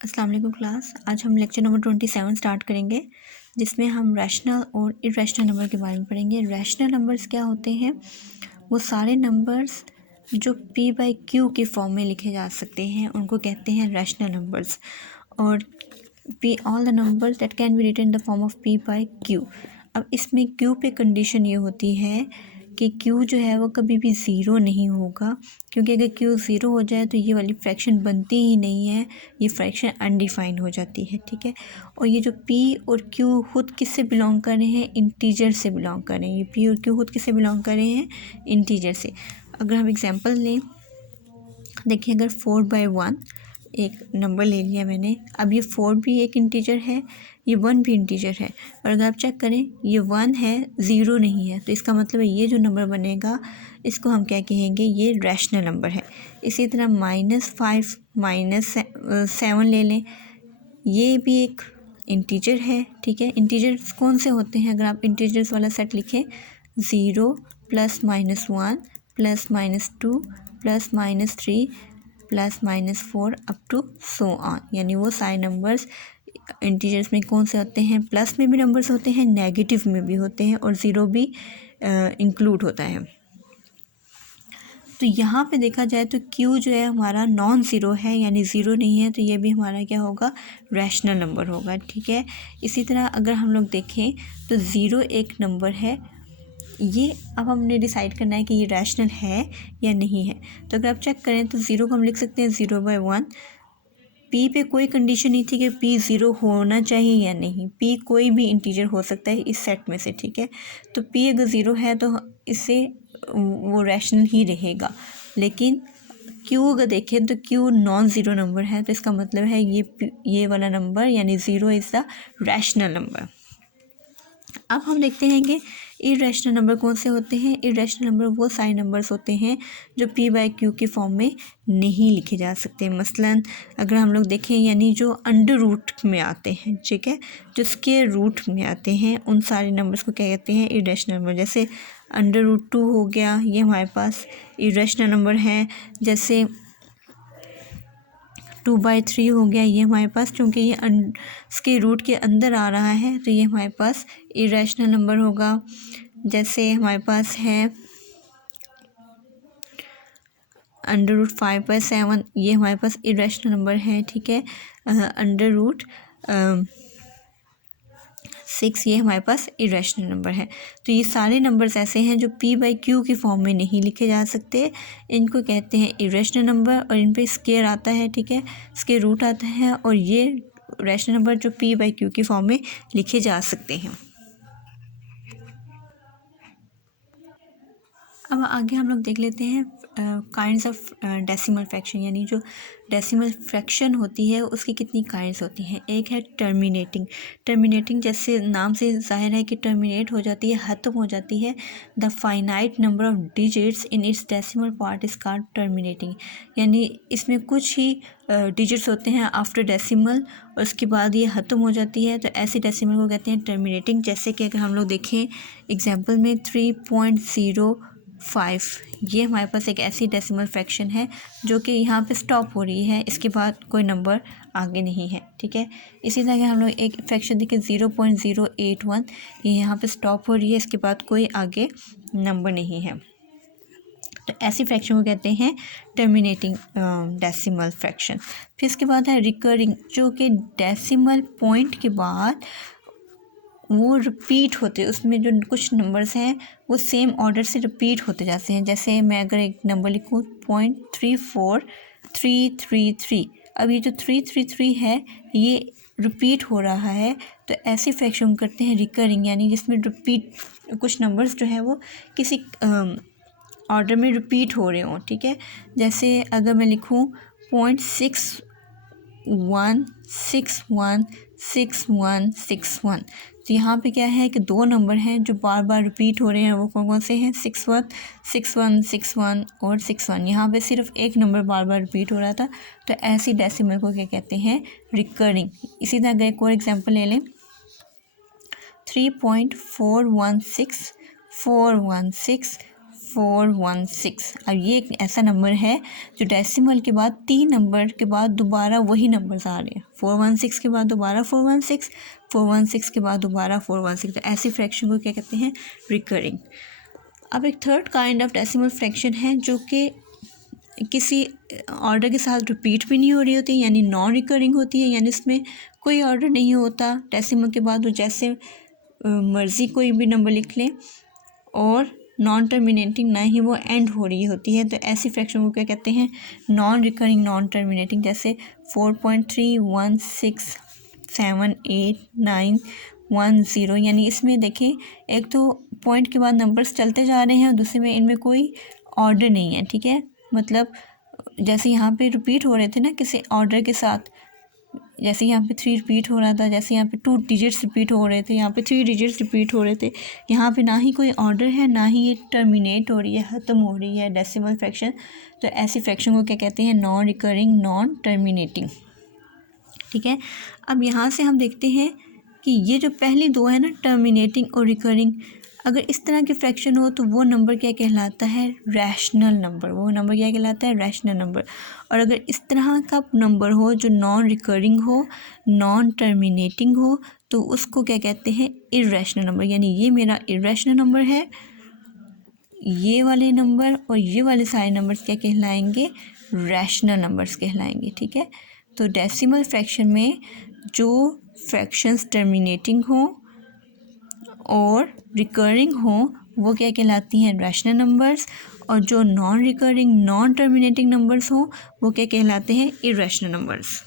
अस्सलाम वालेकुम क्लास। आज हम लेक्चर नंबर 27 स्टार्ट करेंगे, जिसमें हम रैशनल और इरेशनल नंबर के बारे में पढ़ेंगे। रैशनल नंबर्स क्या होते हैं? वो सारे नंबर्स जो p बाई क्यू के फॉर्म में लिखे जा सकते हैं उनको कहते हैं रैशनल नंबर्स। और p all the numbers that can be written in the form of p by q. अब इसमें q पे कंडीशन ये होती है कि q जो है वो कभी भी ज़ीरो नहीं होगा, क्योंकि अगर q ज़ीरो हो जाए तो ये वाली फ्रैक्शन बनती ही नहीं है, ये फ्रैक्शन अनडिफाइंड हो जाती है। ठीक है। और ये जो p और q खुद किससे बिलोंग कर रहे हैं? इंटीजर से बिलोंग कर रहे हैं। ये p और q खुद किससे बिलोंग कर रहे हैं? इंटीजर से। अगर हम एग्जांपल लें, देखिए अगर 4/1 एक नंबर ले लिया मैंने। अब ये 4 भी एक इंटीजर है, ये 1 भी इंटीजर है, और अगर आप चेक करें ये 1 है, ज़ीरो नहीं है, तो इसका मतलब है ये जो नंबर बनेगा इसको हम क्या कहेंगे? ये रैशनल नंबर है। इसी तरह -5 -7 ले लें, ये भी एक इंटीजर है। ठीक है। इंटीजर्स कौन से होते हैं? अगर आप इंटीजर्स वाला सेट लिखें, 0 +-1 +-2 +-3 +-4 अप टू सो ऑन, यानी वो सारे नंबर्स इंटीजर्स में कौन से होते हैं? प्लस में भी नंबर्स होते हैं, नेगेटिव में भी होते हैं, और ज़ीरो भी इंक्लूड होता है। तो यहाँ पे देखा जाए तो q जो है हमारा नॉन ज़ीरो है, यानी ज़ीरो नहीं है, तो ये भी हमारा क्या होगा? रैशनल नंबर होगा। ठीक है। इसी तरह अगर हम लोग देखें तो ज़ीरो एक नंबर है, ये अब हमने डिसाइड करना है कि ये रैशनल है या नहीं है। तो अगर आप चेक करें तो ज़ीरो को हम लिख सकते हैं 0/1। p पे कोई कंडीशन नहीं थी कि p ज़ीरो होना चाहिए या नहीं, p कोई भी इंटीजर हो सकता है इस सेट में से। ठीक है। तो p अगर ज़ीरो है तो इससे वो रैशनल ही रहेगा। लेकिन q अगर देखें तो q नॉन ज़ीरो नंबर है, तो इसका मतलब है ये वाला नंबर यानी zero is the rational number. अब हम देखते हैं कि इरेशनल नंबर कौन से होते हैं। इरेशनल नंबर वो सारे नंबर्स होते हैं जो p बाई क्यू के फॉर्म में नहीं लिखे जा सकते। मसलन अगर हम लोग देखें, यानी जो अंडर रूट में आते हैं, ठीक है, जो स्क्वायर रूट में आते हैं, उन सारे नंबर्स को क्या कहते हैं? Irrational number. जैसे √2 हो गया, ये हमारे पास इरेशनल नंबर है। जैसे 2/3 हो गया, ये हमारे पास, चूँकि ये इसके रूट के अंदर आ रहा है तो ये हमारे पास इरेशनल नंबर होगा। जैसे हमारे पास है √5/7, ये हमारे पास इरेशनल नंबर है। ठीक है। √6, ये हमारे पास इरेशनल नंबर है। तो ये सारे नंबर्स ऐसे हैं जो p बाई क्यू की फॉर्म में नहीं लिखे जा सकते, इनको कहते हैं इरेशनल नंबर। और इन पे स्क्वायर आता है, ठीक है, स्क्वायर रूट आता है, और ये रैशनल नंबर जो p बाई क्यू की फॉर्म में लिखे जा सकते हैं। अब आगे हम लोग देख लेते हैं काइंड्स ऑफ डेसिमल फ्रैक्शन, यानी जो डेसिमल फ्रैक्शन होती है उसकी कितनी काइंड्स होती हैं। एक है टर्मिनेटिंग। टर्मिनेटिंग जैसे नाम से जाहिर है कि टर्मिनेट हो जाती है, ख़त्म हो जाती है। The finite number of digits in its decimal part is called terminating, यानी इसमें कुछ ही डिजिट्स होते हैं आफ्टर डेसिमल, और उसके बाद ये ख़त्म हो जाती है, तो ऐसे डेसिमल को कहते हैं टर्मिनेटिंग। जैसे कि अगर हम लोग देखें एग्जाम्पल में 3.05, ये हमारे पास एक ऐसी डेसिमल फ्रैक्शन है जो कि यहाँ पे स्टॉप हो रही है, इसके बाद कोई नंबर आगे नहीं है। ठीक है। इसी तरह हम लोग एक फ्रैक्शन देखें 0.081, ये यहाँ पे स्टॉप हो रही है, इसके बाद कोई आगे नंबर नहीं है। तो ऐसी फ्रैक्शन को कहते हैं टर्मिनेटिंग डेसिमल फ्रैक्शन। फिर इसके बाद है रिकरिंग, जो कि डेसिमल पॉइंट के बाद वो रिपीट होते, उसमें जो कुछ नंबर्स हैं वो सेम ऑर्डर से रिपीट होते जाते हैं। जैसे मैं अगर एक नंबर लिखूँ 0.34333, अब ये जो 333 है ये रिपीट हो रहा है, तो ऐसी फ्रैक्शन करते हैं रिकरिंग, यानी जिसमें रिपीट कुछ नंबर्स जो है वो किसी ऑर्डर में रिपीट हो रहे हों। ठीक है। जैसे अगर मैं लिखूँ 0.61616161, तो यहाँ पे क्या है कि दो नंबर हैं जो बार बार रिपीट हो रहे हैं, वो कौन कौन से हैं? 61 61 61 और 61। यहाँ पे सिर्फ एक नंबर बार बार रिपीट हो रहा था, तो ऐसी डेसिमल को क्या कहते हैं? रिकरिंग। इसी तरह अगर एक और एग्जांपल ले लें 3.416416 416। अब ये एक ऐसा नंबर है जो डेसिमल के बाद 3 नंबर के बाद दोबारा वही नंबर्स आ रहे हैं। 416 के बाद दोबारा 416, 416 के बाद दोबारा 416। तो ऐसी फ्रैक्शन को क्या कहते हैं? रिकरिंग। अब एक third kind of decimal fraction है जो कि किसी ऑर्डर के साथ रिपीट भी नहीं हो रही होती, यानी नॉन रिकरिंग होती है, यानी इसमें कोई ऑर्डर नहीं होता। डेसिमल के बाद वो जैसे मर्ज़ी कोई भी नंबर लिख लें, और नॉन टर्मिनेटिंग, ना ही वो एंड हो रही होती है। तो ऐसी फ्रैक्शन को क्या कहते हैं? Non recurring, non terminating. जैसे 4.316789110, यानी इसमें देखें एक तो पॉइंट के बाद नंबर्स चलते जा रहे हैं और दूसरे में इनमें कोई ऑर्डर नहीं है, ठीक है। मतलब जैसे यहाँ पे रिपीट हो रहे थे ना किसी ऑर्डर के साथ, जैसे यहाँ पे 3 रिपीट हो रहा था, जैसे यहाँ पे 2 डिजिट्स रिपीट हो रहे थे, यहाँ पे 3 डिजिट्स रिपीट हो रहे थे। यहाँ पे ना ही कोई ऑर्डर है, ना ही ये टर्मिनेट हो रही है, ख़त्म हो रही है डेसिमल फ्रैक्शन। तो ऐसी फ्रैक्शन को क्या कहते हैं? नॉन रिकरिंग, नॉन टर्मिनेटिंग, ठीक है। अब यहाँ से हम देखते हैं कि ये जो पहली दो है ना, टर्मिनेटिंग और रिकरिंग, अगर इस तरह की फ्रैक्शन हो तो वो नंबर क्या कहलाता है? Rational number. वो नंबर क्या कहलाता है? Rational number. और अगर इस तरह का नंबर हो जो नॉन रिकरिंग हो, नॉन टर्मिनेटिंग हो, तो उसको क्या कहते हैं? Irrational number. यानी ये मेरा इर्रेशनल नंबर है, ये वाले नंबर और ये वाले सारे नंबर्स क्या कहलाएंगे? रैशनल नंबर्स कहलाएंगे, ठीक है। तो डेसिमल फ्रैक्शन में जो फ्रैक्शंस टर्मिनेटिंग हो और रिकरिंग हो वो क्या कहलाती हैं? Rational numbers. और जो non recurring, non terminating numbers हो वो क्या कहलाते हैं? Irrational numbers.